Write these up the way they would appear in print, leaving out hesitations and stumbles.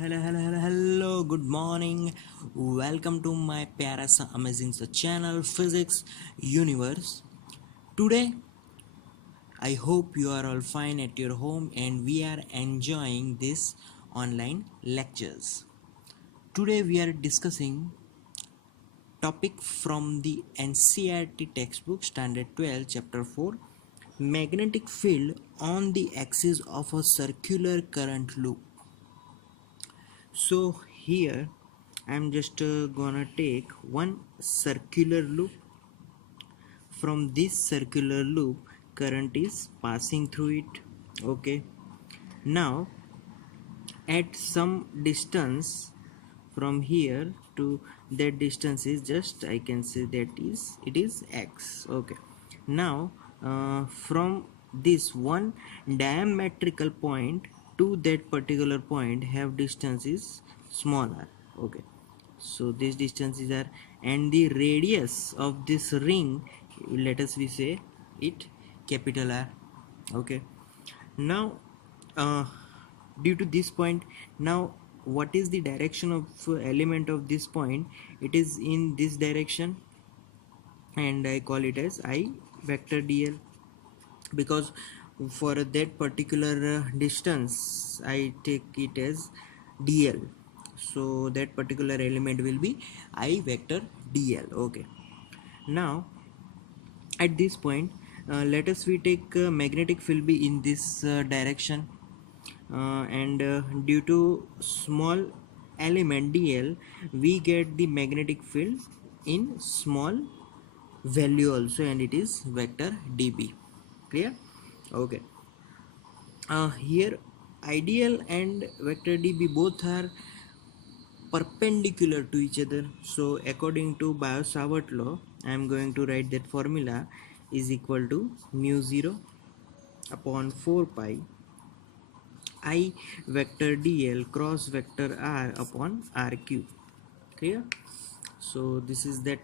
Hello, good morning. Welcome to my प्यारा सा amazing सा channel Physics Universe. Today, I hope you are all fine at your home and we are enjoying this online lectures. Today we are discussing topic from the NCERT textbook Standard 12 Chapter 4 Magnetic Field on the Axis of a Circular Current Loop. So here I'm just gonna take one circular loop. From this circular loop current is passing through it. Okay, now at some distance from here to that distance is just, I can say that is it is x. Okay, now from this one diametrical point to that particular point have distance is smaller. Okay, so these distances are, and the radius of this ring, let us we say it capital R. Okay, now uh, due to this point, now what is the direction of element of this point? It is in this direction and I call it as I vector dl, because for that particular distance I take it as dl, so that particular element will be I vector dl. Okay, now at this point let us we take magnetic field be in this direction, and due to small element dl we get the magnetic field in small value also, and it is vector db. Clear? Okay, here ideal and vector db both are perpendicular to each other. So according to Biot-Savart law, I am going to write that formula is equal to mu 0 upon 4 pi I vector dl cross vector r upon r cube. Clear? So this is that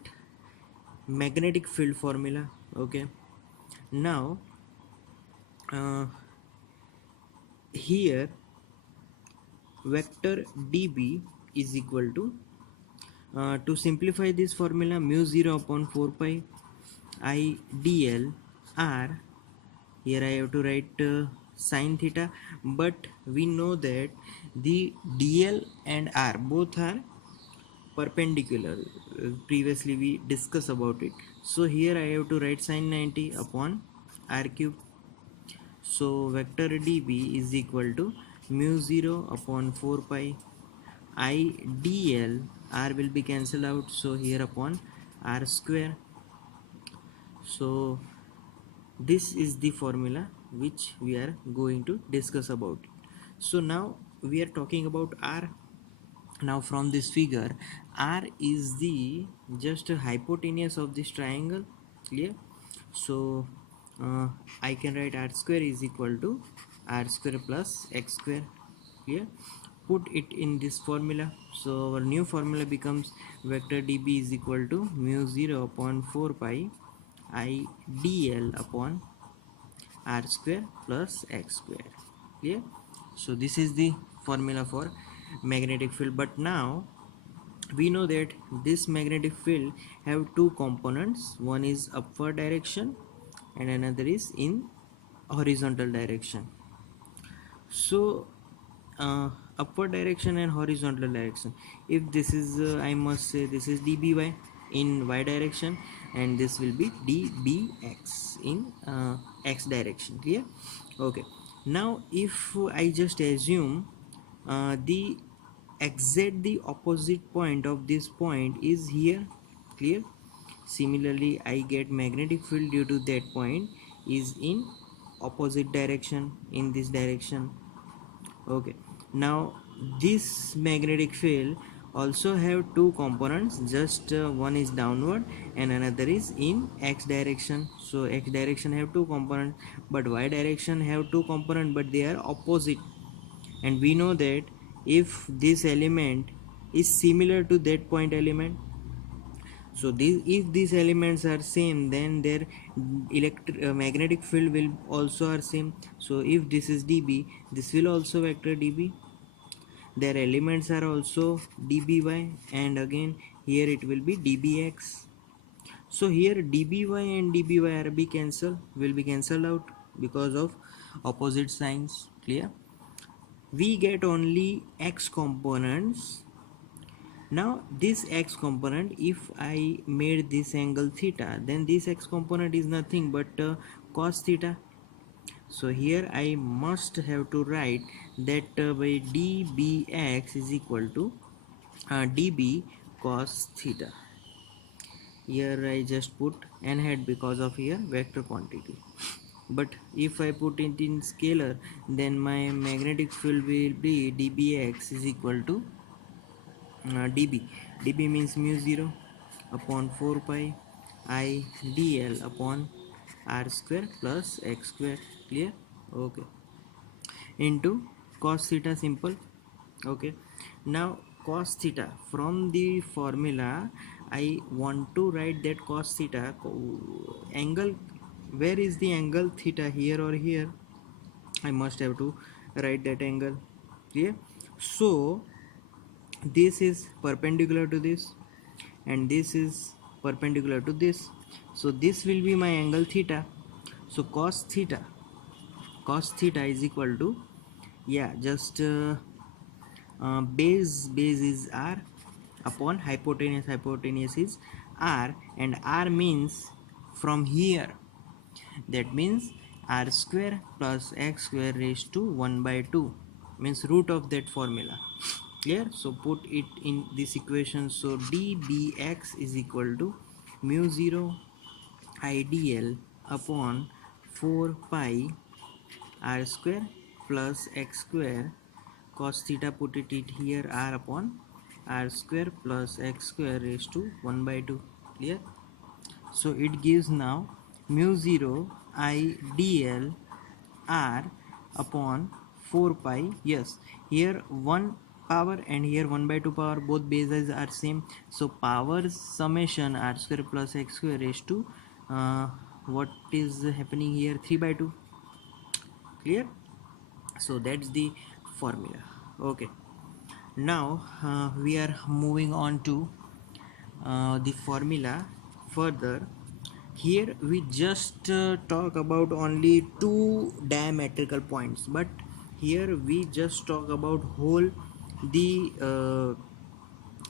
magnetic field formula. Okay, now here vector db is equal to simplify this formula, mu 0 upon 4 pi I dl r. Here I have to write sine theta, but we know that the dl and r both are perpendicular. Previously we discussed about it, so here I have to write sine 90 upon r cube. So vector db is equal to mu 0 upon 4 pi I dl, r will be cancelled out, so here upon r square. So this is the formula which we are going to discuss about. So now we are talking about r. Now from this figure, r is the just hypotenuse of this triangle. Clear? So I can write r square is equal to r square plus x square. Clear? Put it in this formula, so our new formula becomes vector db is equal to mu 0 upon 4 pi I dl upon r square plus x square. Clear? So this is the formula for magnetic field. But now we know that this magnetic field have two components, one is upward direction and another is in horizontal direction. So upward direction and horizontal direction, if this is I must say this is dby in y direction and this will be dbx in x direction. Clear? Okay, now if I just assume the the opposite point of this point is here. Clear? Similarly I get magnetic field due to that point is in opposite direction, in this direction. Okay, now this magnetic field also have two components, just one is downward and another is in x direction. So x direction have two components, but y direction have two components, but they are opposite. And we know that if this element is similar to that point element, so if these elements are same, then their magnetic field will also are same. So if this is db, this will also vector db. their elements are also dby, and again here it will be dbx. So here dby and dby will be cancelled out because of opposite signs. Clear? We get only x components. Now this x component, if I made this angle theta, then this x component is nothing but cos theta. So here I must have to write that by dbx is equal to db cos theta. Here I just put n hat because of here vector quantity. But if I put it in scalar, then my magnetic field will be dbx is equal to db means mu 0 upon 4 pi I dl upon r square plus x square. Clear? Okay. Into cos theta, simple. Okay. Now cos theta, from the formula I want to write that cos theta angle. Where is the angle theta, here or here? I must have to write that angle. Clear? So this is perpendicular to this and this is perpendicular to this, so this will be my angle theta. So cos theta is equal to, yeah, just base is r upon hypotenuse is r, and r means from here, that means r square plus x square raised to 1 by 2 means root of that formula. Clear? So put it in this equation. So dbx is equal to mu 0 idl upon 4 pi r square plus x square cos theta, put it here, r upon r square plus x square raised to 1 by 2. Clear? So it gives now mu 0 I dl r upon 4 pi. Yes, here 1 power and here 1 by 2 power, both bases are same, so power summation r square plus x square raised to what is happening here, 3 by 2. Clear? So that's the formula. Okay, now we are moving on to the formula further. Here we just talk about only two diametrical points, but here we just talk about whole the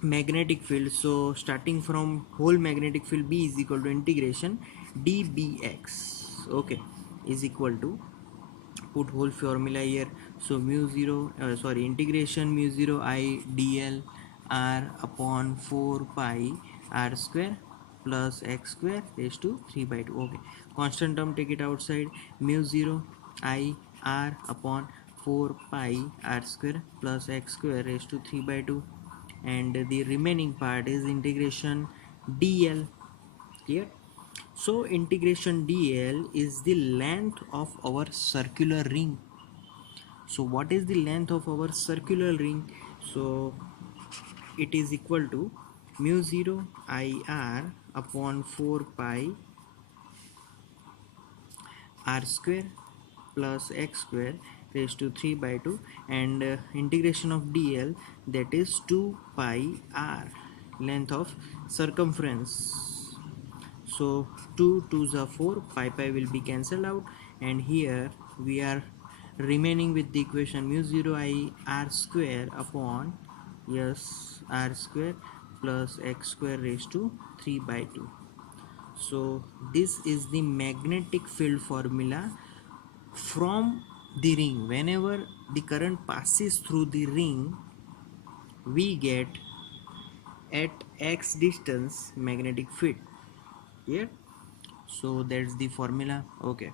magnetic field. So starting from whole magnetic field, B is equal to integration dbx, okay, is equal to, put whole formula here. So mu 0 integration mu 0 I dl r upon 4 pi r square plus x square raised to 3 by 2. Okay, constant term take it outside, mu 0 I r upon 4 pi r square plus x square raised to 3 by 2, and the remaining part is integration dl. Clear? So integration dl is the length of our circular ring. So what is the length of our circular ring? So it is equal to mu 0 ir upon 4 pi r square plus x square raised to 3 by 2, and integration of dl, that is 2 pi r, length of circumference. So 2 2s are 4, pi will be cancelled out, and here we are remaining with the equation mu 0 I r square upon, yes, r square plus x square raised to 3 by 2. So this is the magnetic field formula from the ring. Whenever the current passes through the ring, we get at x distance magnetic field. Here, so that's the formula. Okay,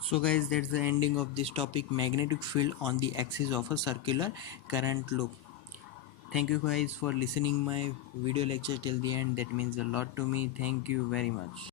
so guys, that's the ending of this topic, magnetic field on the axis of a circular current loop. Thank you guys for listening my video lecture till the end. That means a lot to me. Thank you very much.